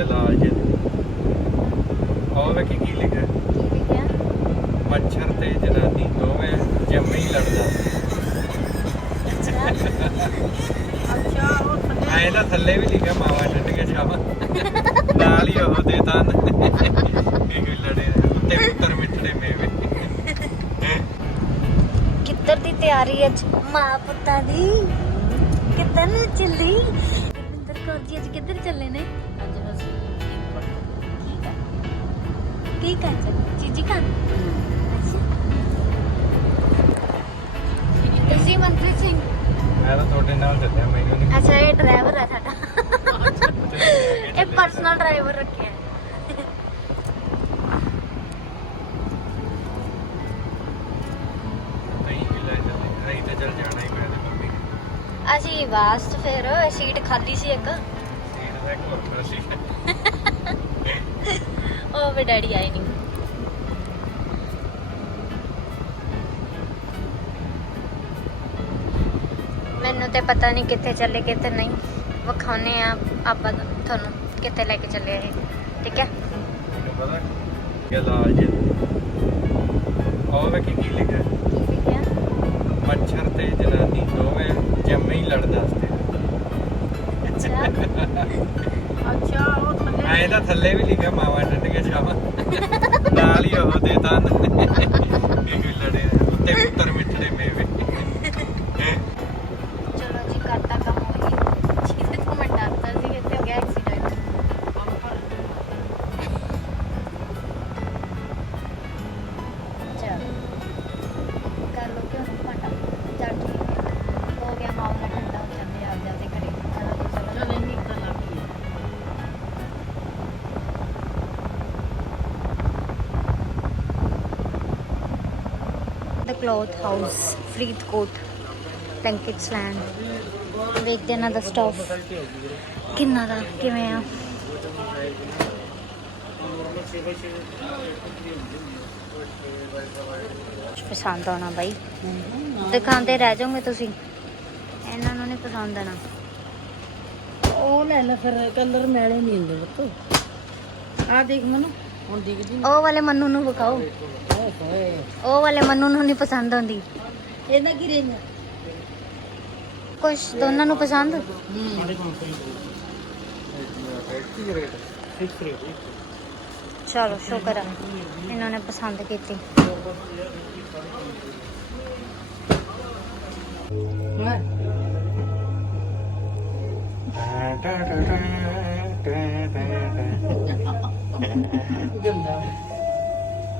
ਇਲਾਜ ਉਹ ਵੇਖੀ ਕੀ ਲਿਖਿਆ ਕੀ ਲਿਖਿਆ? ਮੱਛਰ ਤੇ ਜਨਾਨੀ ਦੋਵੇਂ ਜੰਮੇ ਹੀ ਲੜਦਾ। ਅੱਛਾ ਉਹ ਥੱਲੇ ਆਏ ਤਾਂ ਥੱਲੇ ਵੀ ਲਿਖਿਆ ਮਾਵਾ ਛੱਡ ਕੇ ਜਾਵਾ ਨਾਲ ਹੀ ਉਹ ਦੇ ਤਾਂ ਇਹ ਕੋਈ ਲੜੇ ਉੱਤੇ ਪੁੱਤਰ ਮਿੱਠੜੇ ਮੇਵੇ। ਕਿੱਧਰ ਦੀ ਤਿਆਰੀ ਅੱਜ? ਮਾਂ ਪੁੱਤਾਂ ਦੀ। ਕਿੱਧਰ ਚੱਲੀ? ਰਵਿੰਦਰ ਕੌਰ ਜੀ ਅੱਜ ਕਿੱਧਰ ਚੱਲੇ ਨੇ? ਕੀ ਕਰ ਚੱਲੇ ਚੀਜੀ ਖਾਨ ਅੱਛਾ ਤੁਸੀਂ ਮਨਪ੍ਰੀਤ ਸਿੰਘ ਮੈਂ ਤਾਂ ਤੁਹਾਡੇ ਨਾਲ ਚੱਲਿਆ ਮੈਨੂੰ ਨਹੀਂ ਅੱਛਾ ਇਹ ਡਰਾਈਵਰ ਹੈ ਸਾਡਾ ਇਹ ਪਰਸਨਲ ਡਰਾਈਵਰ ਰੱਖਿਆ ਹੈ। ਨਹੀਂ ਲੈ ਚੱਲੇ ਅਸੀਂ ਤਾਂ ਚੱਲ ਜਾਣਾ ਹੀ ਮੈਂ ਤੇ ਮੰਮੀ ਅਸੀਂ ਵਾਸਤ ਫਿਰ ਸੀਟ ਖਾਲੀ ਸੀ ਇੱਕ ਸੀਟ ਦਾ ਇੱਕ ਹੋਰ ਖੁਸ਼ੀ ਉਹ ਵੀ ਡੈਡੀ ਆਏ ਨਹੀਂ ਮੈਨੂੰ ਤੇ ਪਤਾ ਨਹੀਂ ਕਿੱਥੇ ਚੱਲੇ ਕਿੱਥੇ ਨਹੀਂ। ਵਿਖਾਉਨੇ ਆ ਆਪਾਂ ਤੁਹਾਨੂੰ ਕਿੱਥੇ ਲੈ ਕੇ ਚੱਲੇ ਇਹ। ਠੀਕ ਹੈ? ਪਤਾ ਇਲਾਜ ਉਹ ਵੇਖੀ ਕੀ ਲਿਖਿਆ ਕੀ ਲਿਖਿਆ। ਮੱਛਰ ਤੇ ਜਨਾਨੀ ਦੋਵੇਂ ਜੰਮੇ ਹੀ ਲੜਨ ਵਾਸਤੇ। ਅੱਛਾ। ਅੱਛਾ। ਉਹ ਇਹਦਾ ਥੱਲੇ ਵੀ ਲਿਖਿਆ ਮਾਵਾ ਛੱਡ ਕੇ ਜਾਵਾ ਨਾਲ ਹੀ ਉਹ ਦੇ ਇਹ ਲੜੇ ਉੱਤੇ ਪੁੱਤਰ ਮਿੱਠੜੇ ਮੇਵੇ cloth house Faridkot blankets land ਵੇਖਦੇ ਇਹਨਾਂ ਦਾ ਸਟਾਫ ਕਿੰਨਾ ਦਾ ਕਿਵੇਂ ਆ? ਪਸੰਦ ਆਉਣਾ ਬਾਈ। ਦਿਖਾਉਂਦੇ ਰਹਿ ਜਾਓਗੇ ਤੁਸੀਂ। ਇਹਨਾਂ ਨੂੰ ਨਹੀਂ ਪਸੰਦ ਆਣਾ ਉਹ ਲੈ ਲੈ ਫਿਰ ਕਲਰ ਮੈਲੇ ਨਹੀਂ ਹੁੰਦੇ ਬੱਤੋ ਆ ਦੇਖ ਮਨੂੰ ਹੁਣ ਦਿਖਦੀ ਉਹ ਵਾਲੇ ਮੰਨੂ ਨੂੰ ਵਿਖਾਓ। ਹੋਏ ਉਹ ਵਾਲੇ ਮੰਨੂ ਨੂੰ ਨਹੀਂ ਪਸੰਦ ਆਉਂਦੀ। ਇਹਦਾ ਕੀ ਰੇਂਜ ਕੁਛ ਦੋਨਾਂ ਨੂੰ ਪਸੰਦ? ਚਲੋ ਸ਼ੁਕਰ ਆ। ਇਹਨਾਂ ਨੇ ਪਸੰਦ ਕੀਤੀ। ਗੰਦਾ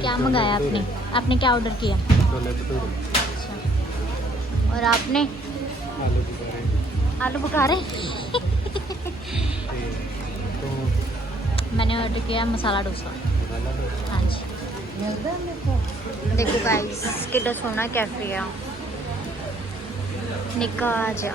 क्या मंगाया आपने? आपने क्या ऑर्डर किया? अच्छा। और आपने? आलू बुखारे. तो मैंने ऑर्डर किया मसाला डोसा। हाँ जी। देखो गाइस कि सोना कैफ़े है। निकाह जा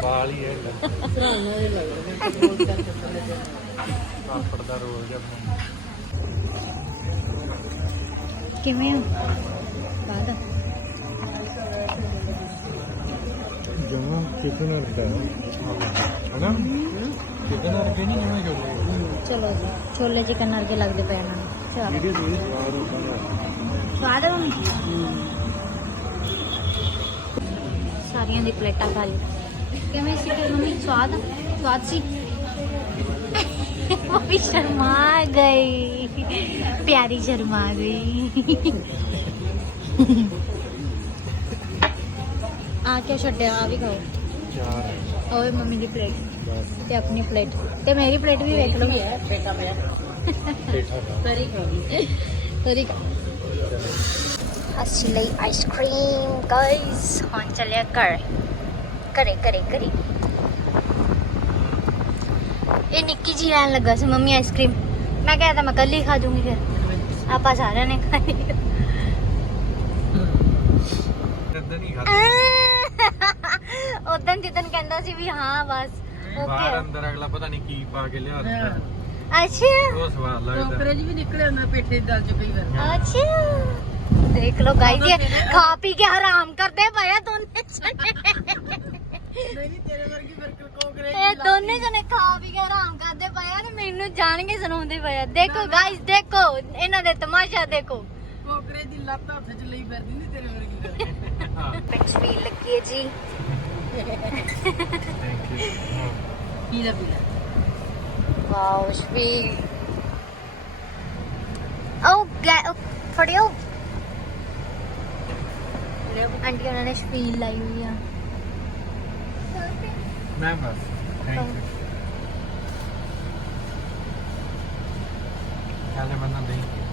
ਤਰਪਾਲ ਹੀ ਹੈ ਸਰਾਣਾ ਦੇ ਲੱਗਦਾ ਰੋਲ ਕਰਕੇ ਥੱਲੇ ਦੇ ਪਾਪੜ ਦਾ ਰੋਲ ਜਿਹਾ ਕਿਵੇਂ ਹੋ ਬਾਦ ਜਮਾ ਕਿਤਨਾ ਰਦਾ ਹੈ ਨਾ ਕਿਤਨਾ ਰਦਾ ਨਹੀਂ ਜਮਾ ਜੋੜੇ ਚਲੋ ਜੀ ਛੋਲੇ ਚਿਕਨ ਵਰਗੇ ਲੱਗਦੇ ਪਏ ਇਹਨਾਂ ਨੂੰ ਚਲੋ ਵੀਡੀਓ ਸੋਈ ਸਵਾਦ ਹੁੰਦਾ ਸਵਾਦ ਹੈ ਮੰਮੀ ਸਾਰੀਆਂ ਦੀ ਪਲੇਟਾਂ ਖਾ ਲਈ तो मम्मी शर्मा गई। प्यारी शर्मा गई। आ क्या छोटे आ भी खाओ। और मम्मी की प्लेट ते अपनी प्लेट ते मेरी प्लेट भी देख लो। तरी खाओ। असली आइसक्रीम गाइस हम चले घर ਤਰੀ ਖਾਣੀ ਤੇਰੀ ਅਸੀਂ ਲਈ ਆਈਸਕ੍ਰੀਮ ਗਾਇਸ ਹੁਣ ਚੱਲਿਆ ਘਰ ਘਰੇ ਘਰੇ ਘਰੇ ਇਹ ਨਿੱਕੀ ਜੀ ਲੈਣ ਲੱਗਾ ਸੀ ਮੰਮੀ ਆਈਸਕ੍ਰੀਮ ਮੈਂ ਕਿਹਾ ਤਾਂ ਮੈਂ ਕੱਲ ਹੀ ਖਾ ਦੂੰਗੀ ਫਿਰ ਆਪਾਂ ਸਾਰਿਆਂ ਨੇ ਖਾਣੀ ਕਦੇ ਨਹੀਂ ਖਾਦਾ ਉਦੋਂ ਜਿੱਦਨ ਕਹਿੰਦਾ ਸੀ ਵੀ ਹਾਂ ਬਸ ਬਾਹਰ ਓਕੇ ਅੰਦਰ ਅਗਲਾ ਪਤਾ ਨਹੀਂ ਕੀ ਪਾ ਕੇ ਲਿਆ ਦਿੱਤਾ ਅੱਛਾ ਉਹ ਸਵਾਦ ਲੱਗਦਾ ਟੋਕਰੇ ਜੀ ਵੀ ਨਿਕਲੇ ਹੁੰਦਾ ਪੇਠੇ ਦੀ ਦਾਲ ਚ ਕਈ ਵਾਰ ਅੱਛਾ ਦੇਖ ਲਓ ਗਾਇਸ ਇਹ ਖਾ ਪੀ ਕੇ ਹਰਾਮ ਕਰਦੇ ਪਏ ਆ ਦੋਨੇ ਜਣੇ ਨਹੀਂ ਨਹੀਂ ਤੇਰੇ ਵਰਗੀ ਫਿਰ ਕੋਕਰੇ ਇਹ ਦੋਨੇ ਜਣੇ ਖਾ ਪੀ ਕੇ ਹਰਾਮ ਕਰਦੇ ਪਏ ਆ ਤੇ ਮੈਨੂੰ ਜਾਣ ਕੇ ਸੁਣਾਉਂਦੇ ਪਏ ਆ। ਦੇਖੋ ਗਾਇਸ ਦੇਖੋ ਇਹਨਾਂ ਦੇ ਤਮਾਸ਼ਾ ਦੇਖੋ। ਕੋਕਰੇ ਦੀ ਲੱਤ ਹੱਥ ਚ ਲਈ ਫਿਰਦੀ ਨਹੀਂ ਤੇਰੇ ਵਰਗੀ ਕਰਕੇ ਹਾਂ। ਪਿੰਚ ਵੀ ਲੱਗੀ ਹੈ ਜੀ। ਥੈਂਕ ਯੂ ਕੀ ਦਾ ਪੀਲਾ ਵਾਓ ਸ਼ਵੀਲ ਓ ਗਾ ਫੜਿਓ ਆਂਟੀ ਉਹਨਾਂ ਨੇ ਸ਼ਵੀਲ ਲਾਈ ਹੋਈ ਆ। ma'am. Thank you. Kalaman thank you.